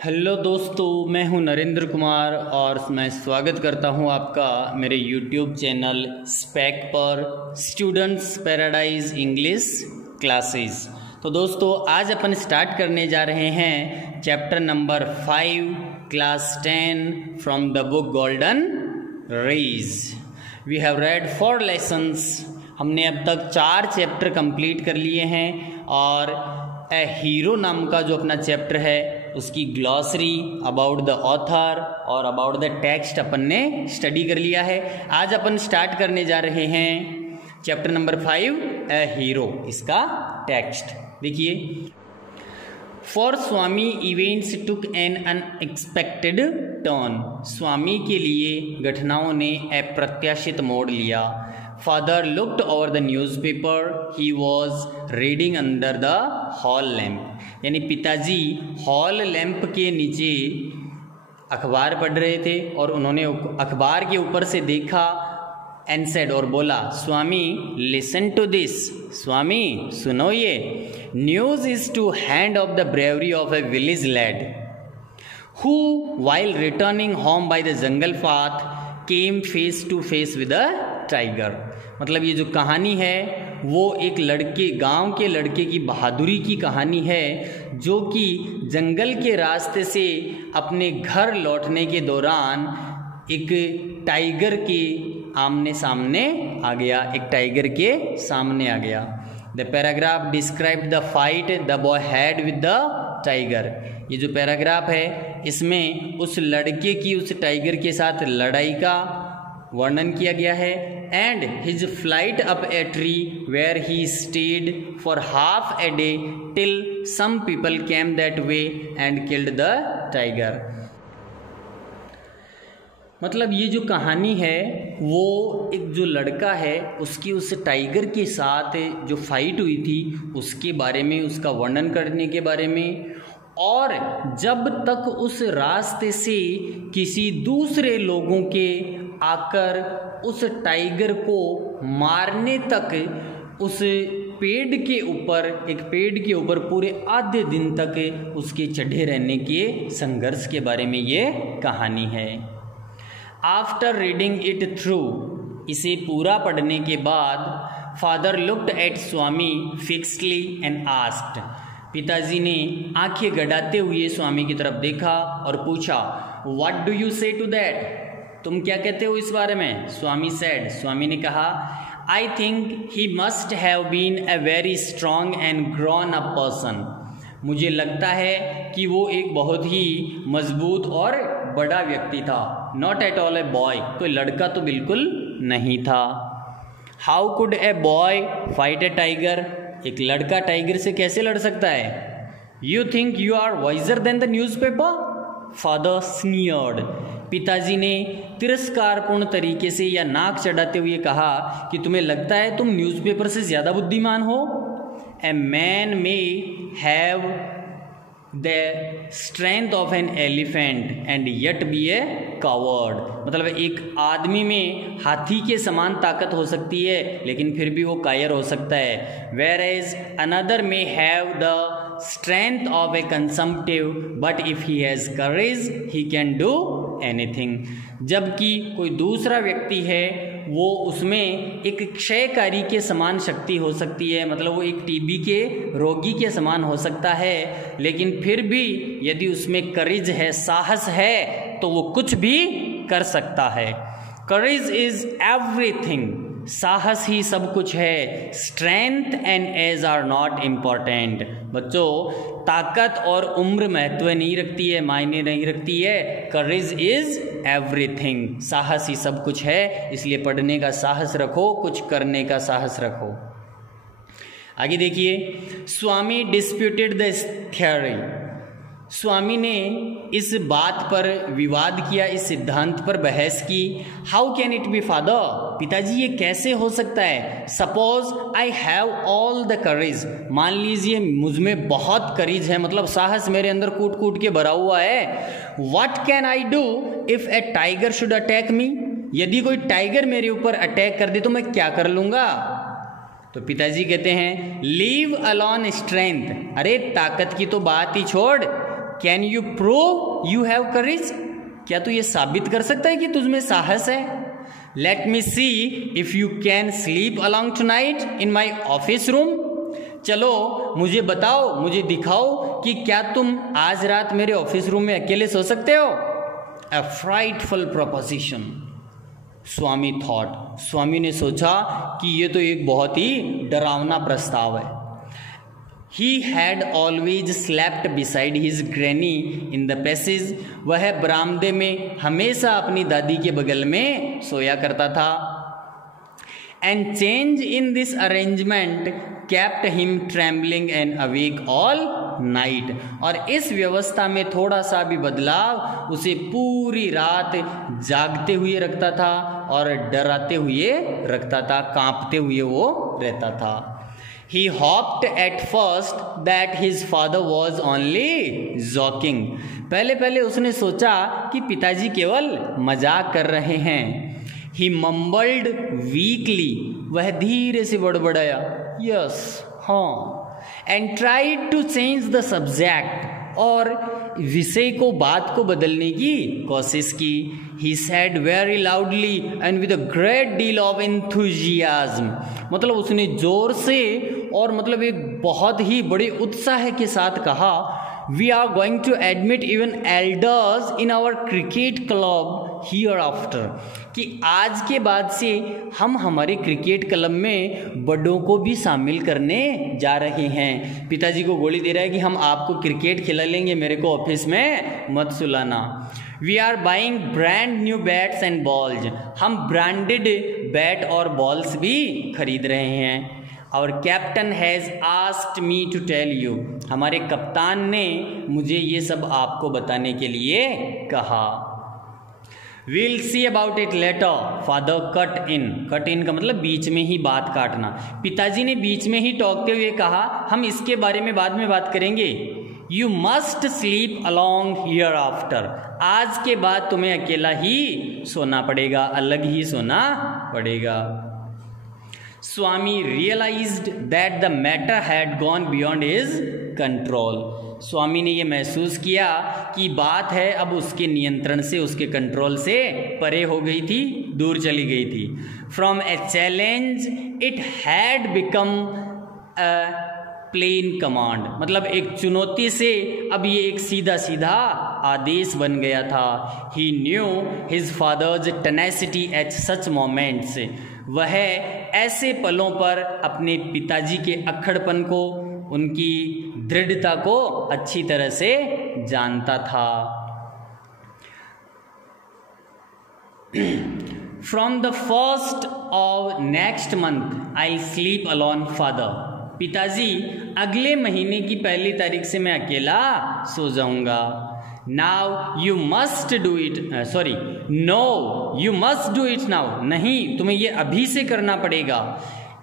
Hello दोस्तों, मैं हूं नरेंद्र कुमार और मैं स्वागत करता हूं आपका मेरे यूट्यूब चैनल स्पैक पर स्टूडेंट्स पैराडाइज इंग्लिश क्लासेस। तो दोस्तों, आज अपन स्टार्ट करने जा रहे हैं chapter number 5 class 10 from the book golden rays. We have read 4 lessons. हमने अब तक 4 चैप्टर कंप्लीट कर लिए हैं और ए हीरो नाम का जो अपना चैप्टर है उसकी ग्लॉसरी अबाउट द ऑथर और अबाउट द टेक्स्ट अपन ने स्टडी कर लिया है। आज अपन स्टार्ट करने जा रहे हैं चैप्टर नंबर 5 ए हीरो, इसका टेक्स्ट देखिए। For Swami events took an unexpected turn. Swami के लिए घटनाओं ने अप्रत्याशित मोड़ लिया। Father looked over the newspaper he was reading under the hall lamp. यानी पिताजी हॉल लैम्प के नीचे अखबार पढ़ रहे थे और उन्होंने अखबार के ऊपर से देखा एंड सेड, और बोला, Swami listen to this. Swami सुनो ये। News is to hand of the bravery of a village lad who while returning home by the jungle path came face to face with a tiger. मतलब ये जो कहानी है वो एक गांव के लड़के की बहादुरी की कहानी है जो कि जंगल के रास्ते से अपने घर लौटने के दौरान एक टाइगर के आमने सामने आ गया, एक टाइगर के सामने आ गया। The paragraph describe the fight the boy had with the tiger. ये जो पैराग्राफ है इसमें उस लड़के की उस टाइगर के साथ लड़ाई का वर्णन किया गया है। And his flight up a tree where he stayed for half a day till some people came that way and killed the tiger. मतलब ये जो कहानी है वो एक जो लड़का है उसकी उस टाइगर के साथ जो फाइट हुई थी उसके बारे में, उसका वर्णन करने के बारे में, और जब तक उस रास्ते से किसी दूसरे लोगों के आकर उस टाइगर को मारने तक उस एक पेड़ के ऊपर पूरे आधे दिन तक उसके चढ़े रहने के संघर्ष के बारे में ये कहानी है। आफ्टर रीडिंग इट थ्रू, इसे पूरा पढ़ने के बाद, father looked at Swami fixedly and asked. पिताजी ने आंखें गड़ाते हुए स्वामी की तरफ देखा और पूछा, व्हाट डू यू से टू दैट? तुम क्या कहते हो इस बारे में? स्वामी सेड, स्वामी ने कहा, I think he must have been a very strong and grown up person. मुझे लगता है कि वो एक बहुत ही मजबूत और बड़ा व्यक्ति था। Not at all a boy, कोई लड़का तो बिल्कुल नहीं था। How could a boy fight a tiger? एक लड़का टाइगर से कैसे लड़ सकता है? You think you are wiser than the newspaper? Father sneered. पिताजी ने तिरस्कारपूर्ण तरीके से या नाक चढ़ाते हुए कहा कि तुम्हें लगता है तुम न्यूज़पेपर से ज़्यादा बुद्धिमान हो? A man may have the strength of an elephant and yet be a coward. मतलब एक आदमी में हाथी के समान ताकत हो सकती है लेकिन फिर भी वो कायर हो सकता है। Whereas another may have the strength of a consumptive but if he has courage he can do anything. जबकि कोई दूसरा व्यक्ति है वो उसमें एक क्षयकारी के समान शक्ति हो सकती है, मतलब वो एक टीबी के रोगी के समान हो सकता है, लेकिन फिर भी यदि उसमें करेज है, साहस है, तो वो कुछ भी कर सकता है। करेज इज एवरीथिंग, साहस ही सब कुछ है। Strength and age are not important. बच्चों, ताकत और उम्र महत्व नहीं रखती है, मायने नहीं रखती है। करेज इज एवरीथिंग, साहस ही सब कुछ है। इसलिए पढ़ने का साहस रखो, कुछ करने का साहस रखो। आगे देखिए, स्वामी डिस्प्यूटेड द थ्योरी। स्वामी ने इस बात पर विवाद किया, इस सिद्धांत पर बहस की। How can it be father? पिताजी ये कैसे हो सकता है? Suppose I have all the courage, मान लीजिए मुझ में बहुत करेज है, मतलब साहस मेरे अंदर कूट कूट के भरा हुआ है। What can I do if A tiger should attack मी? यदि कोई टाइगर मेरे ऊपर अटैक कर दे तो मैं क्या कर लूंगा? तो पिताजी कहते हैं, लीव अलॉन स्ट्रेंथ। अरे ताकत की तो बात ही छोड़, can you prove you have courage, क्या तू ये साबित कर सकता है कि तुझ में साहस है? Let me see if you can sleep along tonight in my office room, चलो मुझे बताओ, मुझे दिखाओ कि क्या तुम आज रात मेरे ऑफिस रूम में अकेले सो सकते हो? A frightful proposition, Swami thought, Swami ने सोचा कि ये तो एक बहुत ही डरावना प्रस्ताव है। He had always slept beside his granny in the passage, वह बरामदे में हमेशा अपनी दादी के बगल में सोया करता था। And change in this arrangement kept him trembling and awake all night, और इस व्यवस्था में थोड़ा सा भी बदलाव उसे पूरी रात जागते हुए रखता था और डराते हुए रखता था, कांपते हुए वो रहता था। He hoped at first that his father was only joking, पहले पहले उसने सोचा कि पिताजी केवल मजाक कर रहे हैं। He mumbled weakly, वह धीरे से बड़बड़ाया, yes, हाँ, and tried to change the subject, और विषय को, बात को बदलने की कोशिश की। He said very loudly and with a great deal of enthusiasm, मतलब उसने जोर से और मतलब एक बहुत ही बड़े उत्साह के साथ कहा, we are going to admit even elders in our cricket club hereafter, कि आज के बाद से हम हमारे क्रिकेट क्लब में बड़ों को भी शामिल करने जा रहे हैं। पिताजी को गोली दे रहा है कि हम आपको क्रिकेट खिला लेंगे, मेरे को ऑफिस में मत सुलाना। We are buying brand new bats and balls, हम ब्रांडेड बैट और बॉल्स भी खरीद रहे हैं। और captain has asked me to tell you, हमारे कप्तान ने मुझे ये सब आपको बताने के लिए कहा। We'll see about it later, father cut in, cut in का मतलब बीच में ही बात काटना। पिताजी ने बीच में ही टोकते हुए कहा, हम इसके बारे में बाद में बात करेंगे। You must sleep along hereafter, आज के बाद तुम्हें अकेला ही सोना पड़ेगा, अलग ही सोना पड़ेगा। स्वामी realized that the matter had gone beyond his control, स्वामी ने ये महसूस किया कि बात है अब उसके नियंत्रण से, उसके कंट्रोल से परे हो गई थी, दूर चली गई थी। From a challenge it had become a plain command, मतलब एक चुनौती से अब ये एक सीधा सीधा आदेश बन गया था। He knew his father's tenacity at such moments, वह ऐसे पलों पर अपने पिताजी के अक्खड़पन को, उनकी दृढ़ता को अच्छी तरह से जानता था। From the first of next month I sleep alone father, पिताजी अगले महीने की पहली तारीख से मैं अकेला सो जाऊंगा। Now you must do it, sorry no you must do it now, नहीं तुम्हें ये अभी से करना पड़ेगा।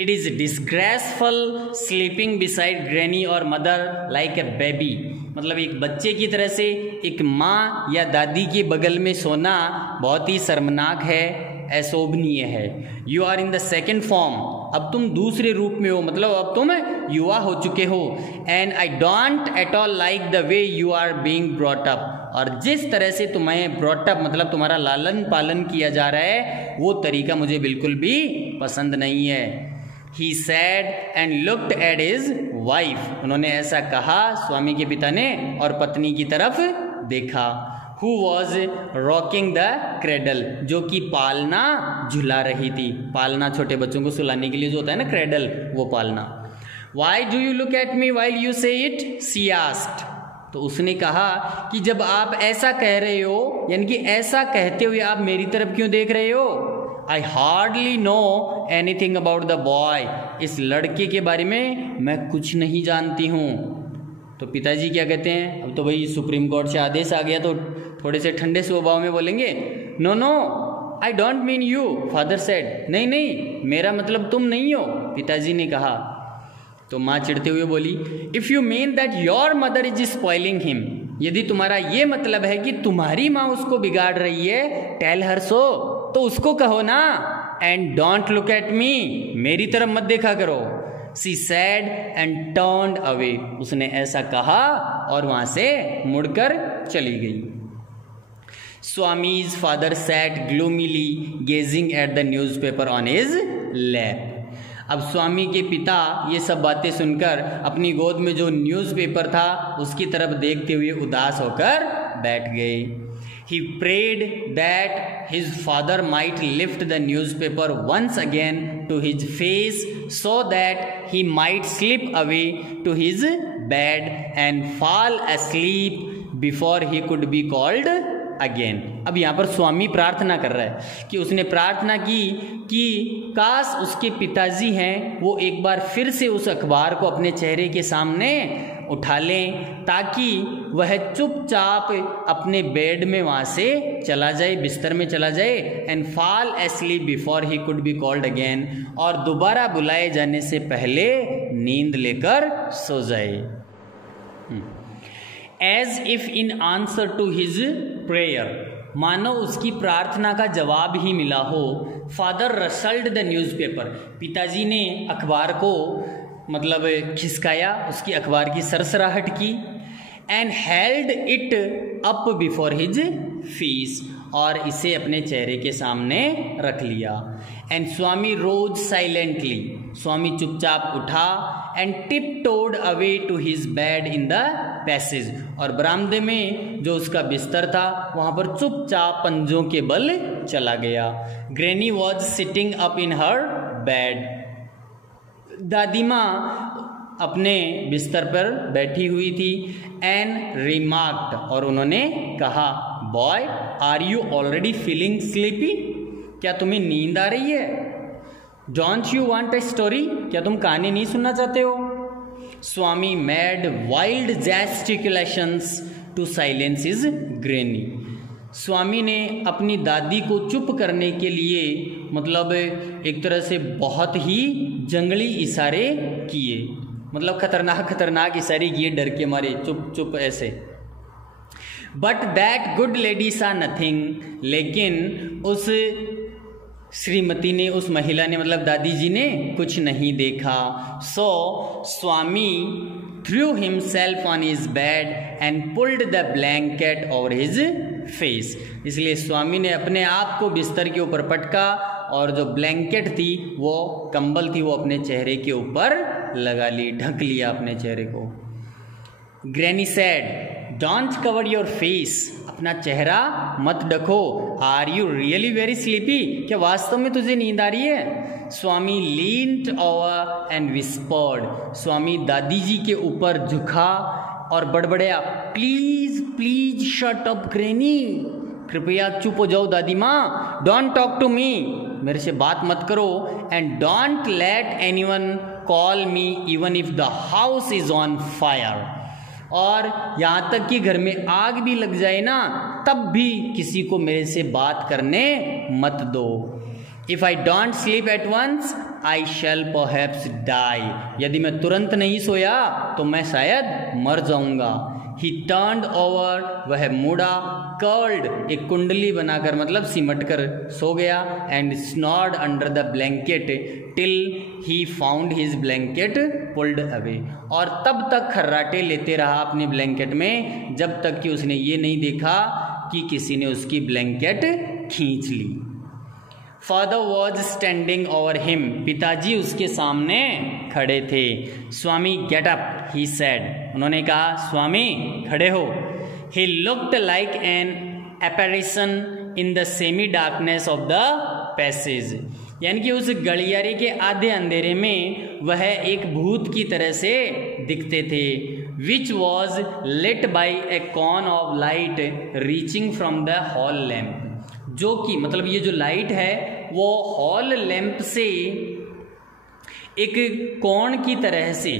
It is disgraceful sleeping beside granny और मदर लाइक ए बेबी, मतलब एक बच्चे की तरह से एक माँ या दादी के बगल में सोना बहुत ही शर्मनाक है, अशोभनीय है। You are in the second form, अब तुम दूसरे रूप में हो, मतलब अब तुम युवा हो चुके हो। And I don't at all like the way you are being brought up, और जिस तरह से तुम्हें ब्रॉट अप मतलब तुम्हारा लालन पालन किया जा रहा है वो तरीका मुझे बिल्कुल भी पसंद नहीं है। He said and looked at his wife, उन्होंने ऐसा कहा स्वामी के पिता ने और पत्नी की तरफ देखा। Who was rocking the cradle, जो कि पालना झुला रही थी, पालना छोटे बच्चों को सुलाने के लिए जो होता है ना क्रेडल, वो पालना। Why do you look at me while you say it? She asked, तो उसने कहा कि जब आप ऐसा कह रहे हो, यानी कि ऐसा कहते हुए आप मेरी तरफ क्यों देख रहे हो? I hardly know anything about the boy, इस लड़के के बारे में मैं कुछ नहीं जानती हूँ। तो पिताजी क्या कहते हैं, अब तो भाई सुप्रीम कोर्ट से आदेश आ गया तो थोड़े से ठंडे स्वभाव में बोलेंगे, no no I don't mean you, father said, नहीं नहीं मेरा मतलब तुम नहीं हो, पिताजी ने कहा। तो माँ चिढ़ते हुए बोली, if you mean that your mother is spoiling him, यदि तुम्हारा ये मतलब है कि तुम्हारी माँ उसको बिगाड़ रही है, टेल हर सो, तो उसको कहो ना। And don't look at me, मेरी तरफ मत देखा करो। She said and turned away, उसने ऐसा कहा और वहां से मुड़कर चली गई। Swami's father sat gloomily gazing at the newspaper on his lap. अब स्वामी के पिता ये सब बातें सुनकर अपनी गोद में जो न्यूज़पेपर था उसकी तरफ देखते हुए उदास होकर बैठ गए। He prayed that his father might lift the newspaper once again to his face so that he might slip away to his bed and fall asleep before he could be called again। अब यहाँ पर स्वामी प्रार्थना कर रहा है कि उसने प्रार्थना की कि काश उसके पिताजी हैं वो एक बार फिर से उस अखबार को अपने चेहरे के सामने उठा लें ताकि वह चुपचाप अपने बेड में वहाँ से चला जाए, बिस्तर में चला जाए, and fall asleep before he could be called again, और दोबारा बुलाए जाने से पहले नींद लेकर सो जाए। As if in answer to his prayer, मानो उसकी प्रार्थना का जवाब ही मिला हो। फादर रसल्ड द न्यूज़पेपर, पिताजी ने अखबार को मतलब खिसकाया, उसकी अखबार की सरसराहट की, and held it up before his face, और इसे अपने चेहरे के सामने रख लिया। And Swami rose silently, Swami चुपचाप उठा, and tiptoed away to his bed in the passage, और बरामदे में जो उसका बिस्तर था वहां पर चुपचाप पंजों के बल चला गया। Granny was sitting up in her bed, दादी माँ अपने बिस्तर पर बैठी हुई थी। एंड रिमार्क्ड, और उन्होंने कहा, boy are you already feeling sleepy, क्या तुम्हें नींद आ रही है? Don't you want a story, क्या तुम कहानी नहीं सुनना चाहते हो? Swami made wild gesticulations to silence his granny, Swami ने अपनी दादी को चुप करने के लिए मतलब एक तरह से बहुत ही जंगली इशारे किए, मतलब खतरनाक खतरनाक इशारे किए, डर के मारे, चुप चुप ऐसे। बट दैट गुड लेडी सा नथिंग, लेकिन उस श्रीमती ने, उस महिला ने मतलब दादी जी ने कुछ नहीं देखा। So Swami threw himself on his bed and pulled the blanket over his face, इसलिए स्वामी ने अपने आप को बिस्तर के ऊपर पटका और जो ब्लैंकेट थी, वो कंबल थी, वो अपने चेहरे के ऊपर लगा ली, ढक लिया अपने चेहरे को। Granny said, don't cover your face, अपना चेहरा मत ढको। Are you really very sleepy, क्या वास्तव में तुझे नींद आ रही है? Swami leaned over and whispered, Swami दादी जी के ऊपर झुका और बड़बड़ाया, please please shut up granny, कृपया चुप हो जाओ दादी माँ। डोंट टॉक टू मी, मेरे से बात मत करो। And don't let anyone call me even if the house is on fire, और यहाँ तक कि घर में आग भी लग जाए ना, तब भी किसी को मेरे से बात करने मत दो। If I don't sleep at once I shall perhaps die, यदि मैं तुरंत नहीं सोया तो मैं शायद मर जाऊंगा। ही टर्न्ड ओवर, वह मुड़ा, कर्ल्ड, एक कुंडली बनाकर मतलब सिमट कर सो गया, and snored under the blanket till he found his blanket pulled away, और तब तक खर्राटे लेते रहा अपने ब्लैंकेट में जब तक कि उसने ये नहीं देखा कि किसी ने उसकी ब्लैंकेट खींच ली। Father was standing over him, पिताजी उसके सामने खड़े थे। Swami get up he said, उन्होंने कहा स्वामी खड़े हो। He looked like an apparition in the semi darkness of the passage, यानी कि उस गलियारे के आधे अंधेरे में वह एक भूत की तरह से दिखते थे। Which was lit by a cone of light reaching from the hall lamp, जो कि मतलब ये जो लाइट है वो हॉल लैंप से एक कोण की तरह से,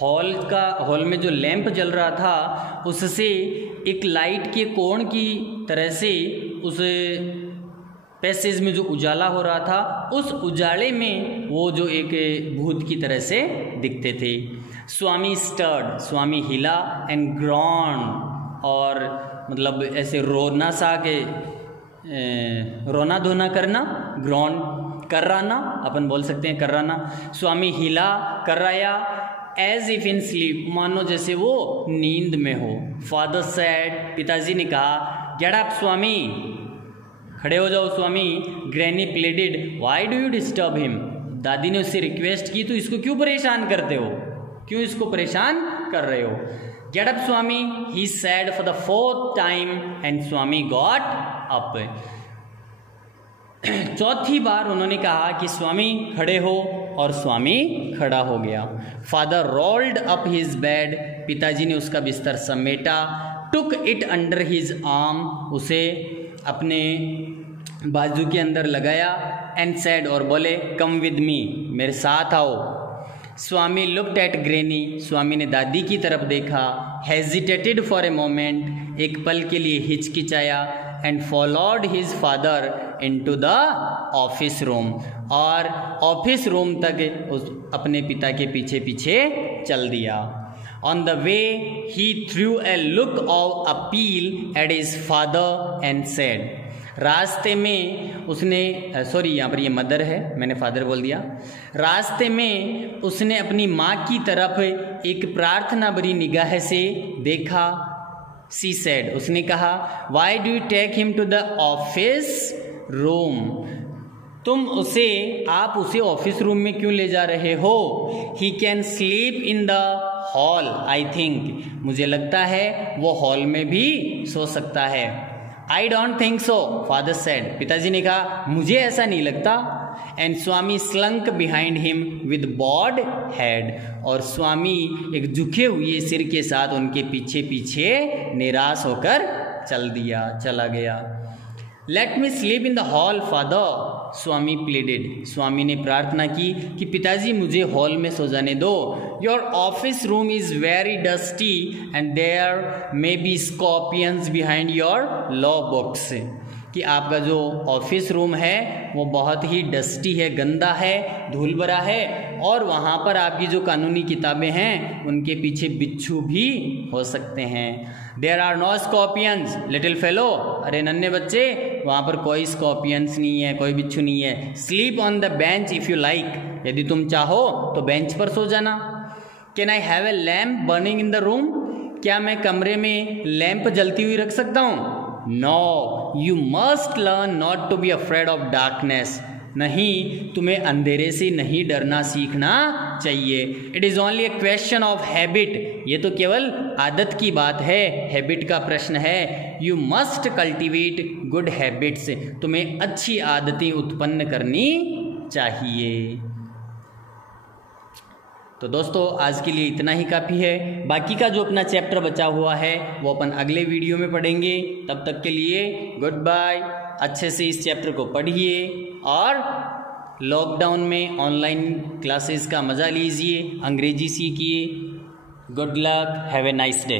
हॉल में जो लैंप जल रहा था उससे एक लाइट के कोण की तरह से उस पैसेज में जो उजाला हो रहा था, उस उजाले में वो जो एक भूत की तरह से दिखते थे। स्वामी स्टर्ड, स्वामी हिला, एंड ग्रॉन, और मतलब ऐसे रोना सा के रोना धोना करना, ग्रॉन, कर्राना, अपन बोल सकते हैं कर्राना। स्वामी हिला, कर्राया, एज इफ इन स्लीप, मानो जैसे वो नींद में हो। फादर सेड, पिताजी ने कहा, गेट अप स्वामी, खड़े हो जाओ Swami. Granny pleaded, why do you disturb him, दादी ने उससे रिक्वेस्ट की, तो इसको क्यों परेशान करते हो, क्यों इसको परेशान कर रहे हो। Get up Swami, he said for the 4th time and Swami got up. चौथी बार उन्होंने कहा कि स्वामी खड़े हो, और स्वामी खड़ा हो गया। Father rolled up his bed, पिताजी ने उसका बिस्तर समेटा। Took it under his arm, उसे अपने बाजू के अंदर लगाया। एंड सेड, और बोले, कम विद मी, मेरे साथ आओ। स्वामी लुक्ड एट ग्रैनी, स्वामी ने दादी की तरफ देखा। हेजिटेटेड फॉर ए मोमेंट, एक पल के लिए हिचकिचाया। And followed his father into the office room, और ऑफिस रूम तक उस अपने पिता के पीछे पीछे चल दिया। On the way he threw a look of appeal at his father and said, रास्ते में उसने, सॉरी यहाँ पर ये मदर है, मैंने फादर बोल दिया। रास्ते में उसने अपनी माँ की तरफ एक प्रार्थना भरी निगाह से देखा। सी सेड, उसने कहा, why do you take him to the office room, आप उसे ऑफिस रूम में क्यों ले जा रहे हो। He can sleep in the hall I think, मुझे लगता है वो हॉल में भी सो सकता है। I don't think so father said, पिताजी ने कहा, मुझे ऐसा नहीं लगता। And Swami slunk behind him with bowed head, और स्वामी एक झुके हुए सिर के साथ उनके पीछे पीछे निराश होकर चला गया। Let me sleep in the hall father, Swami pleaded, Swami ने प्रार्थना की कि पिताजी मुझे हॉल में सो जाने दो। Your office room is very dusty and there may be scorpions behind your law books, कि आपका जो ऑफिस रूम है वो बहुत ही डस्टी है, गंदा है, धूल भरा है, और वहाँ पर आपकी जो कानूनी किताबें हैं उनके पीछे बिच्छू भी हो सकते हैं। There are no scorpions little fellow, अरे नन्हे बच्चे, वहाँ पर कोई स्कॉर्पियंस नहीं है, कोई बिच्छू नहीं है। Sleep on the bench if you like, यदि तुम चाहो तो बेंच पर सो जाना। Can I have a lamp burning in the room, क्या मैं कमरे में लैंप जलती हुई रख सकता हूँ। No you must learn not to be afraid of darkness, नहीं, तुम्हें अंधेरे से नहीं डरना सीखना चाहिए। It is only a question of habit, ये तो केवल आदत की बात है, हैबिट का प्रश्न है। You must cultivate good habits, तुम्हें अच्छी आदतें उत्पन्न करनी चाहिए। तो दोस्तों आज के लिए इतना ही काफ़ी है, बाकी का जो अपना चैप्टर बचा हुआ है वो अपन अगले वीडियो में पढ़ेंगे। तब तक के लिए गुड बाय। अच्छे से इस चैप्टर को पढ़िए और लॉकडाउन में ऑनलाइन क्लासेस का मज़ा लीजिए, अंग्रेजी सीखिए। Good luck, have a nice day.